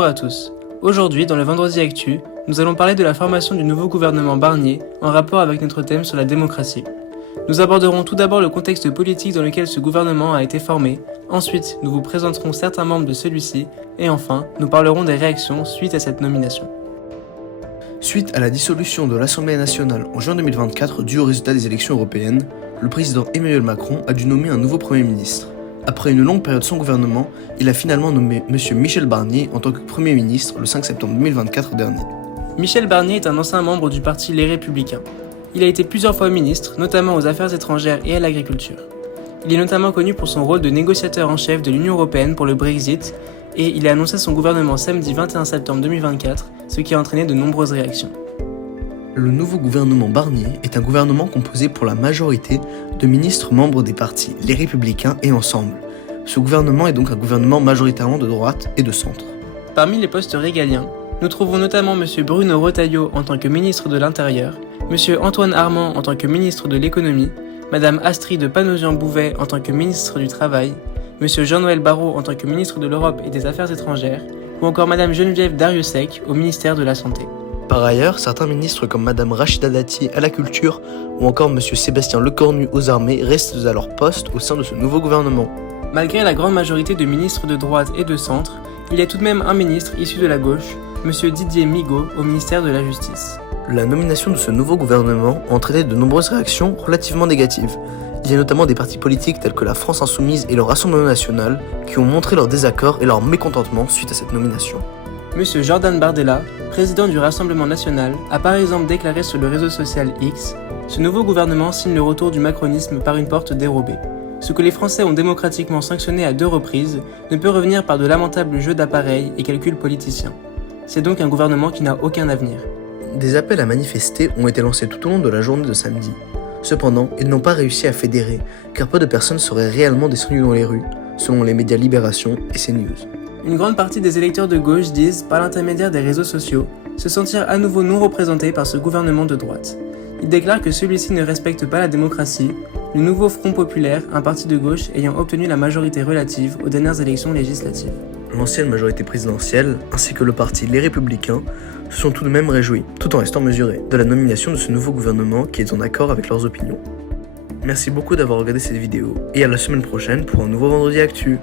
Bonjour à tous. Aujourd'hui, dans le Vendredi Actu, nous allons parler de la formation du nouveau gouvernement Barnier en rapport avec notre thème sur la démocratie. Nous aborderons tout d'abord le contexte politique dans lequel ce gouvernement a été formé, ensuite nous vous présenterons certains membres de celui-ci, et enfin, nous parlerons des réactions suite à cette nomination. Suite à la dissolution de l'Assemblée nationale en juin 2024 due au résultat des élections européennes, le président Emmanuel Macron a dû nommer un nouveau Premier ministre. Après une longue période sans gouvernement, il a finalement nommé M. Michel Barnier en tant que Premier ministre le 5 septembre 2024 dernier. Michel Barnier est un ancien membre du parti Les Républicains. Il a été plusieurs fois ministre, notamment aux Affaires étrangères et à l'agriculture. Il est notamment connu pour son rôle de négociateur en chef de l'Union européenne pour le Brexit, et il a annoncé son gouvernement samedi 21 septembre 2024, ce qui a entraîné de nombreuses réactions. Le nouveau gouvernement Barnier est un gouvernement composé pour la majorité de ministres membres des partis Les Républicains et Ensemble. Ce gouvernement est donc un gouvernement majoritairement de droite et de centre. Parmi les postes régaliens, nous trouvons notamment M. Bruno Retailleau en tant que ministre de l'Intérieur, M. Antoine Armand en tant que ministre de l'Économie, Mme Astrid Panosyan-Bouvet en tant que ministre du Travail, M. Jean-Noël Barrot en tant que ministre de l'Europe et des Affaires étrangères, ou encore Mme Geneviève Darrieussecq au ministère de la Santé. Par ailleurs, certains ministres comme Mme Rachida Dati à la Culture ou encore M. Sébastien Lecornu aux Armées restent à leur poste au sein de ce nouveau gouvernement. Malgré la grande majorité de ministres de droite et de centre, il y a tout de même un ministre issu de la gauche, M. Didier Migaud au ministère de la Justice. La nomination de ce nouveau gouvernement a entraîné de nombreuses réactions relativement négatives. Il y a notamment des partis politiques tels que la France Insoumise et le Rassemblement National qui ont montré leur désaccord et leur mécontentement suite à cette nomination. M. Jordan Bardella, président du Rassemblement National, a par exemple déclaré sur le réseau social X « Ce nouveau gouvernement signe le retour du macronisme par une porte dérobée. Ce que les Français ont démocratiquement sanctionné à 2 reprises ne peut revenir par de lamentables jeux d'appareils et calculs politiciens. C'est donc un gouvernement qui n'a aucun avenir. » Des appels à manifester ont été lancés tout au long de la journée de samedi. Cependant, ils n'ont pas réussi à fédérer, car peu de personnes seraient réellement descendues dans les rues, selon les médias Libération et CNews. Une grande partie des électeurs de gauche disent, par l'intermédiaire des réseaux sociaux, se sentir à nouveau non représentés par ce gouvernement de droite. Ils déclarent que celui-ci ne respecte pas la démocratie, le nouveau Front Populaire, un parti de gauche ayant obtenu la majorité relative aux dernières élections législatives. L'ancienne majorité présidentielle, ainsi que le parti Les Républicains, se sont tout de même réjouis, tout en restant mesurés, de la nomination de ce nouveau gouvernement qui est en accord avec leurs opinions. Merci beaucoup d'avoir regardé cette vidéo, et à la semaine prochaine pour un nouveau Vendredi Actu.